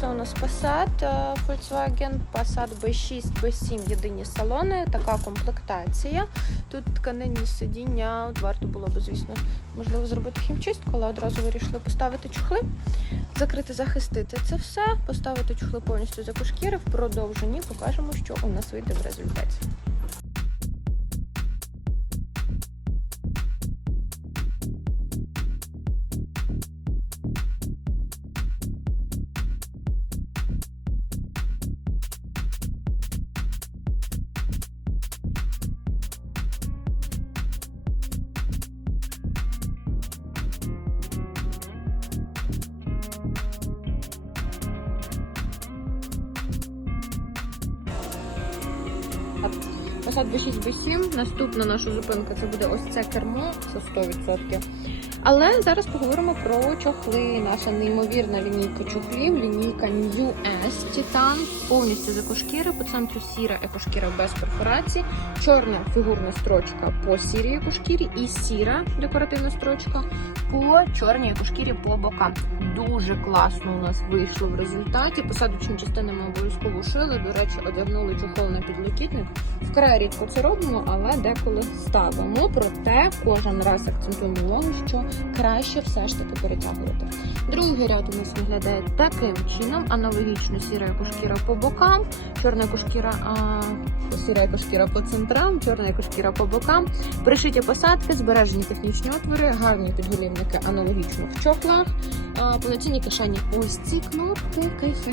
Це у нас Passat е, Volkswagen, Passat B6, B7 єдині салони, така комплектація. Тут тканинні сидіння, От варто було б, звісно, можливо, зробити хімчистку, але одразу вирішили поставити чухли, закрити, захистити це все, поставити чухли повністю за кошкіри. в продовженні покажемо, що у нас вийде в результаті. Passat B6, B7. Наступна наша зупинка це буде ось це кермо, це 100%. Але зараз поговоримо про чохли. Наша неймовірна лінійка чохлів, лінійка New S Titan, повністю з екошкіри, по центру сіра екошкіра без перфорацій, чорна фігурна строчка по сірій екошкірі і сіра декоративна строчка по чорній екошкірі по бокам. Дуже класно у нас вийшло в результаті. Посадочні частини ми обов'язково шили. До речі, одягнули чохол на підлокітник. Вкрай рідко це робимо, але деколи ставимо. Проте кожен раз акцентуємо увагу, що краще все ж таки перетягувати. Другий ряд у нас виглядає таким чином: аналогічно сіра екошкіра по бокам, чорна екошкіра, а, сіра екошкіра по центрам, чорна екошкіра по бокам, пришиті посадки, збережені технічні отвори, гарні підголівники аналогічно в чохлах, повноцінні кишені. Ось ці кнопки кайфи.